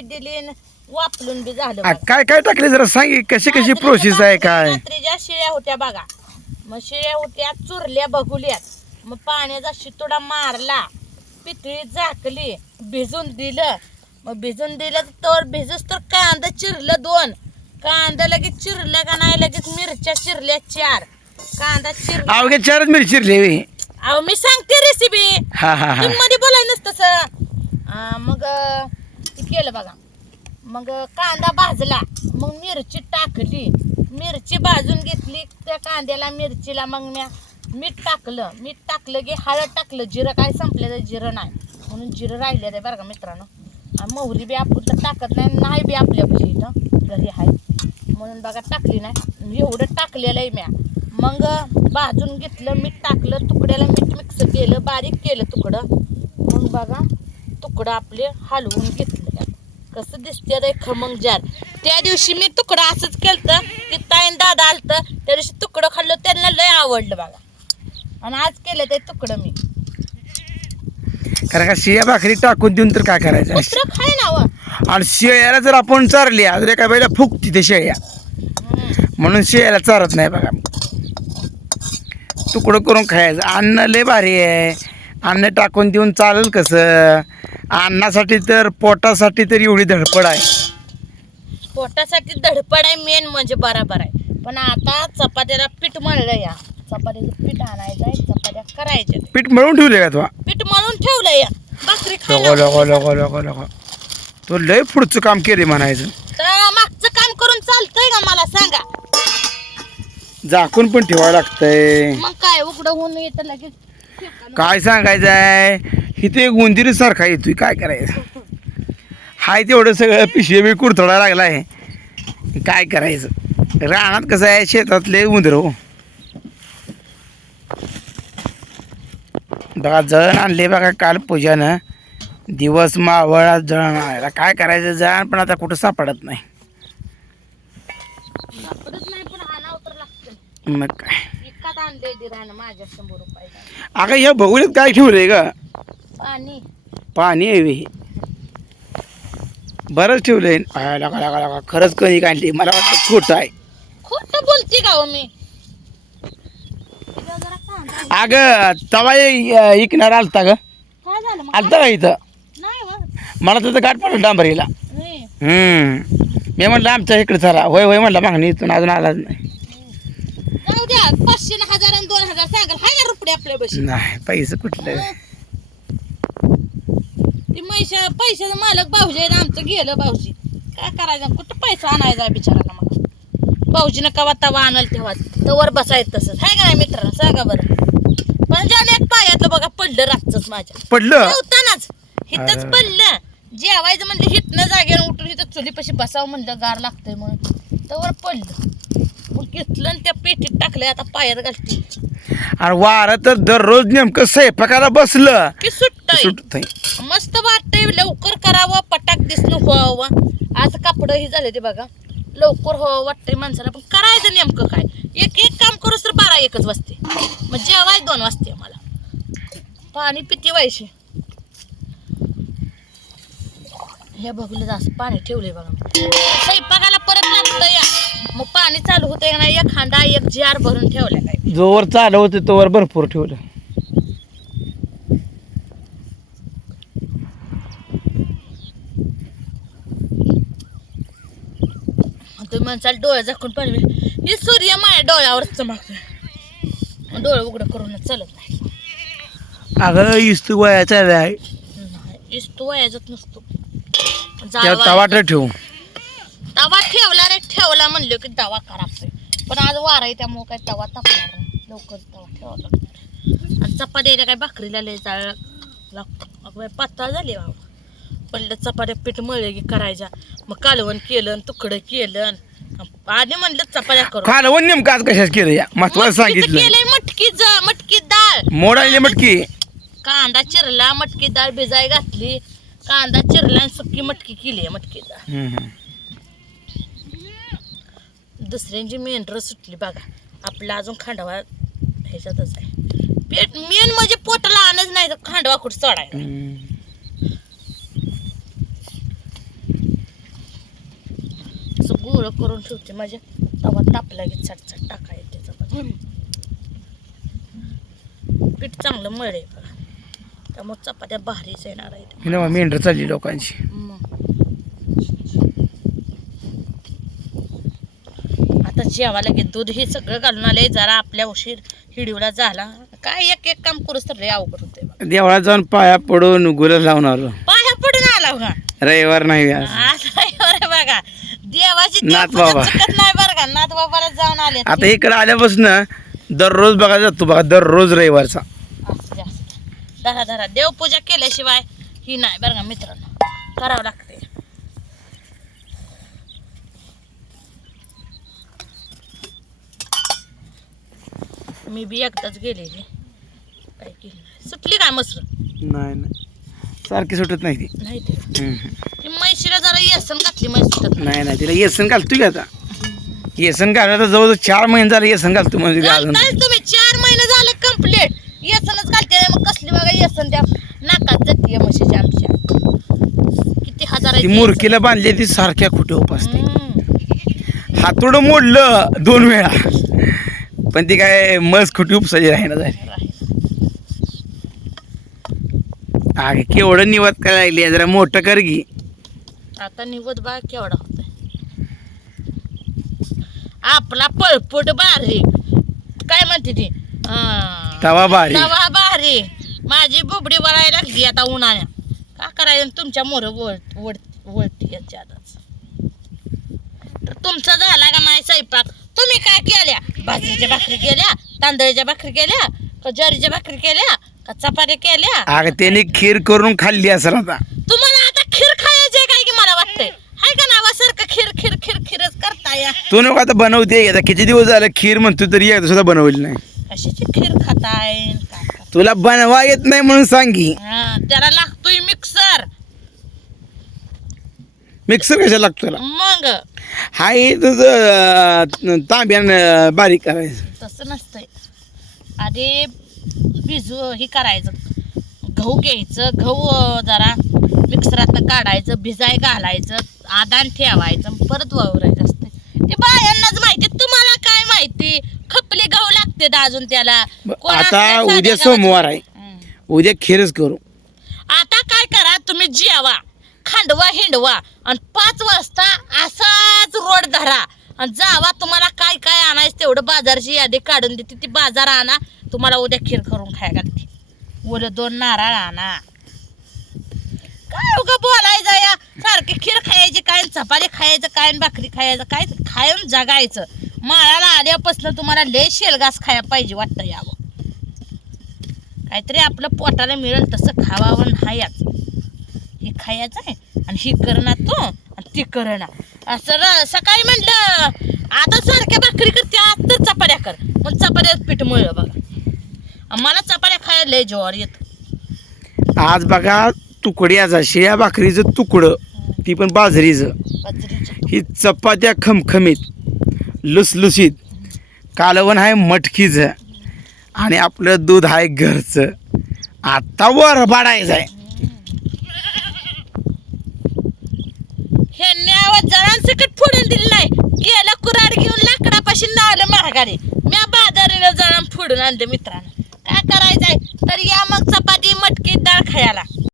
बी दिली न वापरून बी झालं आ, बघा. काय काय टाकले जरा सांग की कशी कशी रात्रीच्या प्रोसेस आहे काय? रात्रीच्या शिळ्या होत्या बघा. मग शिळ्या होत्या चुरल्या बघुल्यात. मग पाण्याचा शितोडा मारला पितळी झाकली भिजून दिलं. मग भिजून दिलं तर भिजूस तर कांदा चिरलं दोन. कांदा लगेच चिरलं का नाही? लगेच मिरच्या चिरल्या चार. कांदा चिरला. अवघे चारच मिरची चिरली. अहो मी सांगते रेसिपी हा हा हा. मध्ये बोलाय नसतं तसं मग अं, केलं बघा. मग कांदा भाजला मग मिरची टाकली. मिरची भाजून घेतली त्या कांद्याला मिरचीला मग म्या मीठ टाकलं. मीठ टाकलं की हळद टाकलं. जिरं काय संपलेलं जिरं नाही. म्हणून जिरं राहिलेलं आहे बरं का मित्रांनो. आणि मोहरी बी आपण तर टाकत नाही नाही बी आपल्यापाशी इथं. घरी आहे. म्हणून बघा टाकली नाही. एवढं टाकलेलं आहे म्या. मग भाजून घेतलं मीठ टाकलं तुकड्याला मीठ मिक्स केलं बारीक केलं तुकडं. म्हणून बघा तुकडं आपले हलवून घेतलं. कसं दिसते रे खमंग जार त्या दिवशी मी तुकडं असंच केलं की ताईन दादा आलतं त्या दिवशी तुकडं खाल्लं त्यांना लय आवडलं बघा. आणि आज केलं ते तुकडं मी. कारण का शिया भाकरी टाकून देऊन तर काय करायचं? कुत्रं खाय ना व. आणि शेळ्याला जर आपण चारल्या तर एका बाईला फुकती ते शेळ्या. म्हणून शेळ्याला चारत नाही बघा. तुकडं करून खायचं. अन्न लय भारी आहे. अन्न टाकून देऊन चालेल कसं? अन्नासाठी तर पोटासाठी तर एवढी धडपड आहे. पोटासाठी धडपड आहे मेन म्हणजे बराबर आहे. पण आता चपात्याला पीठ मळलं या. चपात्याचं पीठ आणायचं आहे चपात्या करायच्या. पीठ मळून ठेवले का तुला पीठ मळून ठेवलं या. भाकरी तो लय पुढचं काम केले म्हणायचं. तर मागचं काम करून चालतंय का मला सांगा? झाकून पण ठेवावं लागतंय. मग काय उघडं होऊन येतं लगेच काय सांगायचं आहे इथे उंदिरी सारखा येतोय काय करायचं? हाय तेवढं सगळं पिशवी बी कुरथोडा लागला आहे काय करायचं? रानात कसं आहे? शेतातले उंदर हो. बघा जळण आणले बघा काल पूजानं. दिवस मावळा जळण आणायला काय करायचं? जळण पण आता कुठं सापडत नाही. मग काय? आणले दिरानं माझ्या शंभर रुपयाला. अगं या बघुलीत काय ठेवलंय का पाणी. पाणी आहे हे बरंच ठेवलंय. आ, लगा लगा लगा. खरंच कधी काढली मला वाटतं खोटं आहे. खोटं बोलते का हो मी? जरा कांदा- अगं तवा इकणार आलता ग. काय झालं मग? आलता का इथं? नाही. मला तर गाठ पडलं डांबरीला. नाही. हम्म. मी म्हटलं आमच्या इकडे चला. होय होय म्हटलं मागणी इथून अजून आलाच नाही जाऊ द्या पाचशे न हजार आणि दोन हजार सांगाल रुपये आपल्या बशी. नाही पैसे कुठलं? ती मैशा पैशाचं मालक भाऊजी आहे ना आमचं गेलं भाऊजी. काय करायचं? कुठं पैसा आणायचा आहे बिचाराला मग? भाऊजीनं कवा तवा आणल तेव्हा. तवर बसायचं तसंच. हाय का नाही मित्रांनो? सांगा बरं. पण ज्याने एक पायातलं बघा पडलं रातच माझ्या. पडलं? जेवतानाच. हिथंच अरे. पडलं. जेवायचं म्हणलं हिथनं जागेवर उठून हिथं चुलीपाशी बसावं म्हणलं गार लागतंय म्हणून. तवर पडलं. मग घेतलं आणि त्या पेटीत टाकलं आता पायात घालते. आणि वारं तर दररोज नेमकं स्वयंपाकाला बसलं. की सुटतंय. सुटत मस्त वाटतंय लवकर करावं पटाक दिसणं व्हावं आज कापड ही झाले ते बघा. लवकर व्हावं वाटतंय माणसाला. पण करायचं नेमकं काय? एक एक काम करूस तर बारा एकच वाजते. मग जेवाय दोन वाजते मला. पाणी पिती व्हायचे हे बघलं असं पाणी ठेवलंय बघा. मग पाणी चालू होतंय का नाही? एक खांदा एक जार भरून ठेवलाय काय जोवर चालू होते तोवर भरपूर ठेवलं. तुम्ही म्हणसाल डोळे झाकून पाणी ही सूर्य माझ्या डोळ्यावर चमकतोय. डोळे उघडं करूनच चालत नाही. अगं इस्तू वयाचा आहे. नाही, इस्तो वयाचाच नसतो. जाळवा- तवाट ठेवू. तवा ठेवला रे ठेवला म्हणलं की तवा खराब पण आज वारा आहे त्यामुळे काय तवा तापणार नाही. लवकर तवा ठेवावा लागणार आणि चपात्या काय भाकरीला लय जाळ लागतो. बाई, पातळ झाली बाबा. पडलं चपात्या पीठ मळले की करायच्या. मग कालवण केलं आणि तुकडं केलं आणि आधी म्हणलं चपात्या करू. कालवण नेमकं आज कशाच केलं या? महत्वाचं सांगितलं. केलंय मटकीच मटकी डाळ. मोडायली मटकी. कांदा चिरला मटकी डाळ भिजाय घातली. कांदा चिरला आणि सुकी मटकी केली मटकी डाळ हम्म. दुसऱ्यांची मेंढर सुटली बघा. आपला अजून खांडवा ह्याच्यातच आहे. पेट मेन म्हणजे पोटाला आणच नाही तर खांडवा कुठं चढाय हम्म. पिवळं करून ठेवते माझ्या. तवा तापला की चटचट टाका येते चपाती पीठ चांगलं मळे बघा. त्यामुळे चपात्या भारीच येणार आहेत. ही ना मेंढर चालली लोकांची. जेवायला की दूध हे सगळं घालून आले जरा आपल्या उशीर हिडीवला झाला. काय एक एक काम करूच तर लय अवघड होते देवळात जाऊन पाया पडून गुलाब लावून आलो. पाया पडून आला बघा रविवार नाही आज. आज रविवार आहे बघा. देवाची नाथ देवपूजा बाबा. चुकत नाही बरं का? नाथ बाबाला जाऊन आले आता इकडे आल्यापासून दररोज बघा जातो बघा दररोज रविवारचा. असू द्या, असू द्या. धरा धरा. देवपूजा केल्याशिवाय ही नाही बरं का मित्रांनो. करावं लागते. मी बी एकदाच गेलेली. काय. सुटली काय मसर? नाही नाही. सारखी सुटत नाही ती. नाही ते. हम्म. ती म्हैशीला जरा येसन घातली म्हैस सुटत नाही. नाही तिला येसन घालतो की आता. येसन घालायला तर जवळजवळ चार महिने झाले येसन घालतो म्हणजे अजून. तुम्ही. चार महिने झाले कंप्लीट येसनच घालते मग कसली बघा येसन त्या नाकात जाते म्हशीच्या आमच्या. किती हजार ती मुरकीला बांधली ती सारख्या कुठे उपासते. हातोडं मोडलं दोन वेळा. पण ती काय मस खुटी उपसाची राहीना झाली. आगे केवढं निवत करायला लागली जरा मोठं कर की. आता निवत बा केवढा होत आपला पळपुट बारीक काय म्हणते ती? तवा बारी. तवा बारी. माझी बुबडी वळायला लागली आता उन्हाळ्या का करायचं? तुमच्या मोर वळ वळ वळती याच्या आताच तुमचा झाला का नाही स्वयंपाक? तुम्ही काय केल्या? बाजरीच्या भाकरी केल्या तांदळाच्या भाकरी केल्या का ज्वारीच्या भाकरी केल्या का चपात्या केल्या? अगं त्याने खीर करून खाल्ली असेल आता. तुम्हाला आता खीर खायची काय की मला वाटतंय? हाय का नावासारखं खीर खीर खीर खीरच करताय तू नको आता बनवते आता किती दिवस झालं खीर म्हणतो तरी एकदा सुद्धा बनवली नाही. कशाची खीर खाताय? काय करताय? तुला बनवा येत नाही म्हणून सांगी. हा, त्याला लागतोय मिक्सर. मिक्सर कशाला लागतो तुला? मग हा हे तुझं तांब्यानं बारीक करायचं. तसं नसतंय. आधी भिजू हे करायचं. गहू घ्यायचं गहू अं, जरा मिक्सरातनं काढायचं भिजाय घालायचं आदान ठेवायचं परत वावरायचं असतं ते बायांनाच माहिती तुम्हाला काय माहिती? खपली गहू लागते अजून त्याला. कोण आता असल्या उद्या सोमवार आहे. हं. उद्या खीरच करू. आता काय करा तुम्ही जेवा. खांडवा हिंडवा. आणि पाच वाजता असाच रोड धरा. आणि जावा तुम्हाला काय काय आणायचं तेवढं बाजारची यादी काढून देते. ती बाजार आणा. तुम्हाला उद्या खीर करून खाय घालते. ओलं दोन नारळ आणा. काय उगा बोलायचं या? सारखी खीर खायची काय? आणि चपाती खायचं काय? भाकरी खायचं काय? खायून जगायचं. माळाला आल्यापासून तुम्हाला लय शेलगास खाया पाहिजे वाटतं यावं. काहीतरी आपलं पोटाला मिळेल तसं खावावं नाहीच हे खायचं आहे आणि ही करणार तो आणि ती करणार. असं सकाळी म्हणलं आता सारख्या भाकरी करते आज तर चपात्या कर. मग चपात्यात पीठ मळलं बघा. मला चपात्या खायला लय ज्वार येत. आज बघा तुकड्याचा शिळ्या भाकरीचं तुकडं. ती पण बाजरीचं. बाजरीचं ही चपात्या खमखमीत लुसलुसीत कालवण आहे मटकीचं. आणि आपलं दूध आहे घरचं. आता वर बाडायचं आहे. आवाज जळांसकट फोडून दिली नाही गेला कुराड घेऊन लाकडापाशी लावलं महागारी म्या बाजारीला जळण फोडून आणलं मित्रांनो. काय करायचंय? तर या मग चपाती मटकी डाळ खायला.